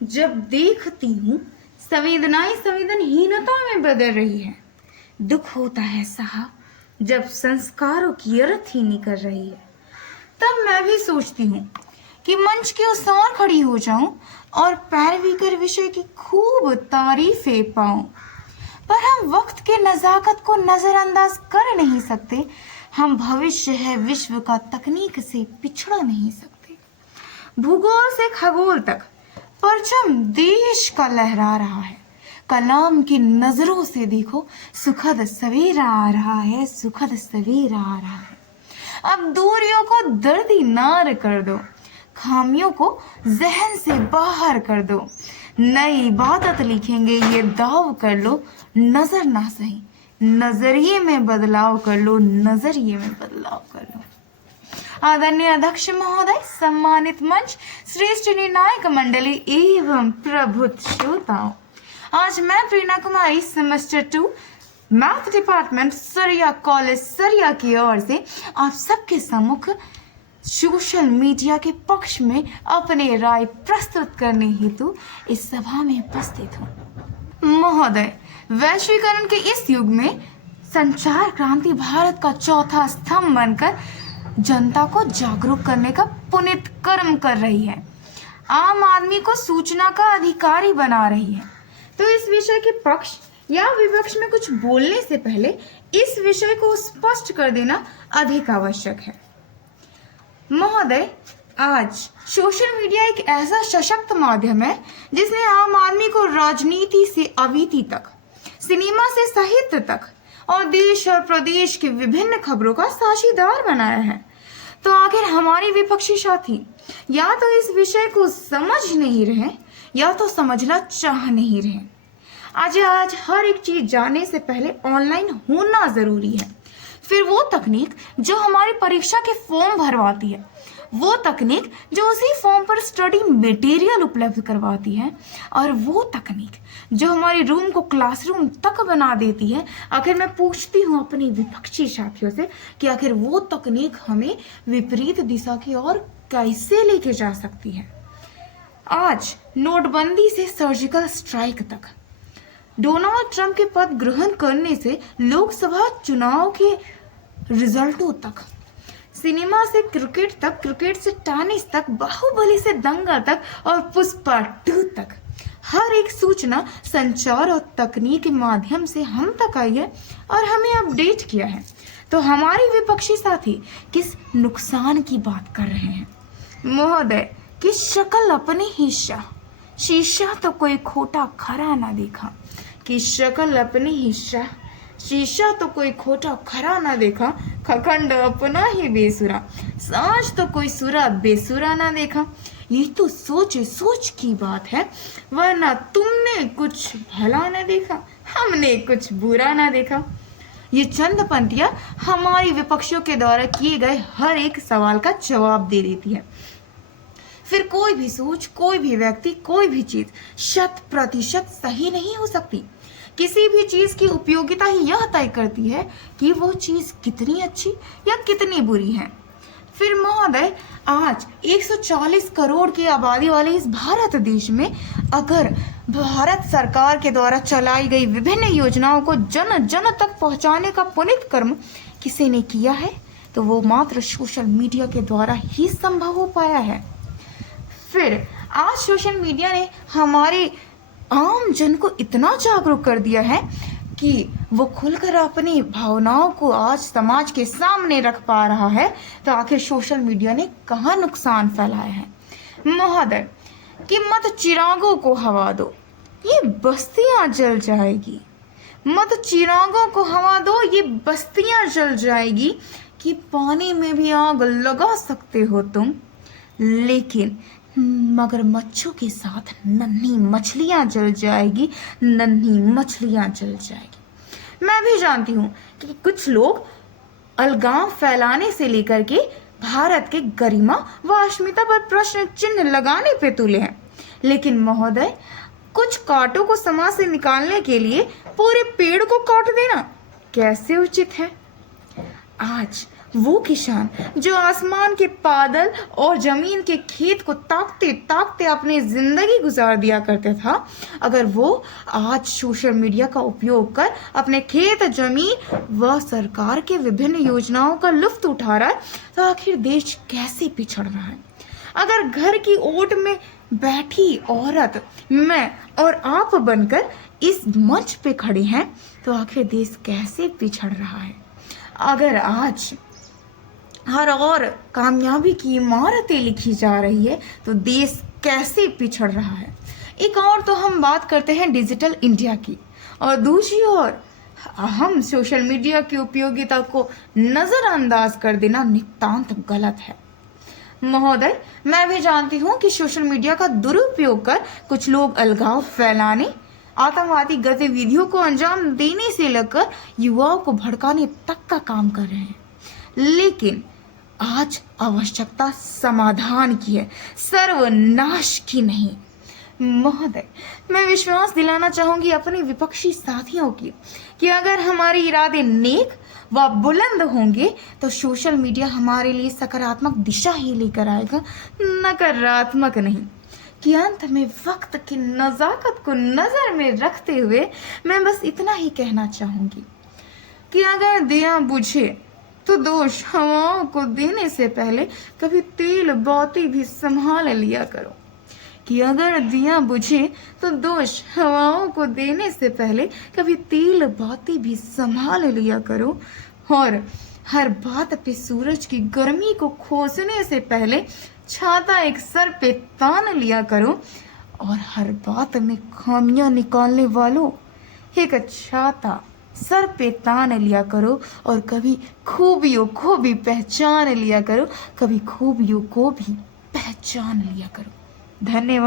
जब देखती हूँ संवेदनाएं संवेदनहीनता में बदल रही है। दुख होता है साहब जब संस्कारों की अर्थ ही निकल रही है। तब मैं भी सोचती हूँ कि मंच के उस ओर खड़ी हो जाऊं और पैरवी कर विषय की खूब तारीफें पाऊं। पर हम वक्त के नजाकत को नजरअंदाज कर नहीं सकते। हम भविष्य है विश्व का, तकनीक से पिछड़ नहीं सकते। भूगोल से खगोल तक परचम देश का लहरा रहा है। कलाम की नजरों से देखो, सुखद सवेरा आ रहा है, सुखद सवेरा आ रहा है। अब दूरियों को दरदीनार कर दो, खामियों को जहन से बाहर कर दो। नई इबादत लिखेंगे ये दाव कर लो, नजर ना सही नजरिए में बदलाव कर लो, नजरिए में बदलाव कर लो। आदरणीय अध्यक्ष महोदय, सम्मानित मंच, श्रेष्ठ निर्णायक मंडली एवं प्रबुद्ध श्रोताओं, आज मैं प्रेरणा कुमारी सेमेस्टर 2 मैथ डिपार्टमेंट सरिया कॉलेज सरिया की ओर से आप सबके सम्मुख सोशल मीडिया के पक्ष में अपने राय प्रस्तुत करने हेतु इस सभा में उपस्थित हूँ। महोदय, वैश्वीकरण के इस युग में संचार क्रांति भारत का चौथा स्तंभ बनकर जनता को जागरूक करने का पुनीत कर्म कर रही है। आम आदमी को सूचना का अधिकारी बना रही है। तो इस विषय के पक्ष या विपक्ष में कुछ बोलने से पहले इस विषय को स्पष्ट कर देना अधिक आवश्यक है। महोदय, आज सोशल मीडिया एक ऐसा सशक्त माध्यम है जिसने आम आदमी को राजनीति से अवीति तक, सिनेमा से साहित्य तक और देश और प्रदेश की विभिन्न खबरों का साझीदार बनाया है। तो आखिर हमारे विपक्षी साथी या तो इस विषय को समझ नहीं रहे या तो समझना चाह नहीं रहे। आज हर एक चीज जानने से पहले ऑनलाइन होना जरूरी है। फिर वो तकनीक जो हमारी परीक्षा के फॉर्म भरवाती है, वो तकनीक जो उसी फॉर्म पर स्टडी मटेरियल उपलब्ध करवाती है, और वो तकनीक जो हमारे रूम को क्लासरूम तक बना देती है। आखिर मैं पूछती हूँ अपने विपक्षी साथियों से कि आखिर वो तकनीक हमें विपरीत दिशा की ओर कैसे लेके जा सकती है। आज नोटबंदी से सर्जिकल स्ट्राइक तक, डोनाल्ड ट्रंप के पद ग्रहण करने से लोकसभा चुनाव के रिजल्टों तक, सिनेमा से क्रिकेट तक, क्रिकेट से टेनिस तक, बाहुबली से दंगल तक और पुष्पा 2 तक, हर एक सूचना संचार और तकनीक के माध्यम से हम तक आई है और हमें अपडेट किया है। तो हमारे विपक्षी साथी किस नुकसान की बात कर रहे हैं? महोदय, कि शक्ल अपनी ही शाह, शीशा तो कोई खोटा खरा ना देखा। कि शक्ल अपनी ही शाह, शीशा तो कोई खोटा खरा ना देखा। खखंड अपना ही बेसुरा, साज तो कोई सुरा बेसुरा ना देखा। ये तो सोच की बात है, वरना तुमने कुछ भला ना देखा, हमने कुछ बुरा ना देखा। ये चंद पंक्तियां हमारी विपक्षियों के द्वारा किए गए हर एक सवाल का जवाब दे देती है। फिर कोई भी सोच, कोई भी व्यक्ति, कोई भी चीज 100% सही नहीं हो सकती। किसी भी चीज की उपयोगिता ही यह तय करती है कि वो चीज कितनी अच्छी या कितनी बुरी है। फिर महोदय, आज 140 करोड़ की आबादी वाले इस भारत देश में अगर भारत सरकार के द्वारा चलाई गई विभिन्न योजनाओं को जन जन तक पहुंचाने का पुनीत कर्म किसी ने किया है तो वो मात्र सोशल मीडिया के द्वारा ही संभव हो पाया है। फिर आज सोशल मीडिया ने हमारे आम जन को इतना जागरूक कर दिया है कि वो खुलकर अपनी भावनाओं को आज समाज के सामने रख पा रहा है। तो आखिर सोशल मीडिया ने कहाँ नुकसान फैलाया है? महोदय, कि मत चिरागों को हवा दो, ये बस्तियां जल जाएगी। मत चिरागों को हवा दो, ये बस्तियां जल जाएगी। कि पानी में भी आग लगा सकते हो तुम, लेकिन मगरमच्छों के साथ नन्ही मछलियां जल जाएगी, नन्ही मछलियां जल जाएगी। मैं भी जानती हूँ कि कुछ लोग अलगाव फैलाने से लेकर के भारत के गरिमा व अस्मिता पर प्रश्न चिन्ह लगाने पे तुले हैं, लेकिन महोदय, कुछ कांटों को समाज से निकालने के लिए पूरे पेड़ को काट देना कैसे उचित है? आज वो किसान जो आसमान के बादल और जमीन के खेत को ताकते ताकते अपनी जिंदगी गुजार दिया करते था, अगर वो आज सोशल मीडिया का उपयोग कर अपने खेत, जमीन व सरकार के विभिन्न योजनाओं का लुत्फ उठा रहा है, तो आखिर देश कैसे पिछड़ रहा है। अगर घर की ओट में बैठी औरत मैं और आप बनकर इस मंच पे खड़े हैं, तो आखिर देश कैसे पिछड़ रहा है। अगर आज हर और कामयाबी की इमारतें लिखी जा रही है, तो देश कैसे पिछड़ रहा है। एक और तो हम बात करते हैं डिजिटल इंडिया की, और दूसरी ओर हम सोशल मीडिया की उपयोगिता को नज़रअंदाज कर देना नितांत गलत है। महोदय, मैं भी जानती हूँ कि सोशल मीडिया का दुरुपयोग कर कुछ लोग अलगाव फैलाने, आतंकवादी गतिविधियों को अंजाम देने से लेकर युवाओं को भड़काने तक का काम कर रहे हैं, लेकिन आज आवश्यकता समाधान की है, सर्वनाश की नहीं। महोदय, मैं विश्वास दिलाना चाहूंगी अपने विपक्षी साथियों की कि अगर हमारे इरादे नेक व बुलंद होंगे तो सोशल मीडिया हमारे लिए सकारात्मक दिशा ही लेकर आएगा, नकारात्मक नहीं। कि अंत में वक्त की नज़ाकत को नज़र में रखते हुए मैं बस इतना ही कहना चाहूंगी कि अगर दिया बुझे तो दोष हवाओं को देने से पहले कभी तेल बाती भी संभाल लिया करो। कि अगर दिया बुझे तो दोष हवाओं को देने से पहले कभी तेल बाती भी संभाल लिया करो, और हर बात पे सूरज की गर्मी को खोसने से पहले छाता एक सर पे तान लिया करो, और हर बात में खामियां निकालने वालों एक छाता सर पे तान लिया करो, और कभी खूबियों को भी पहचान लिया करो, कभी खूबियों को भी पहचान लिया करो। धन्यवाद।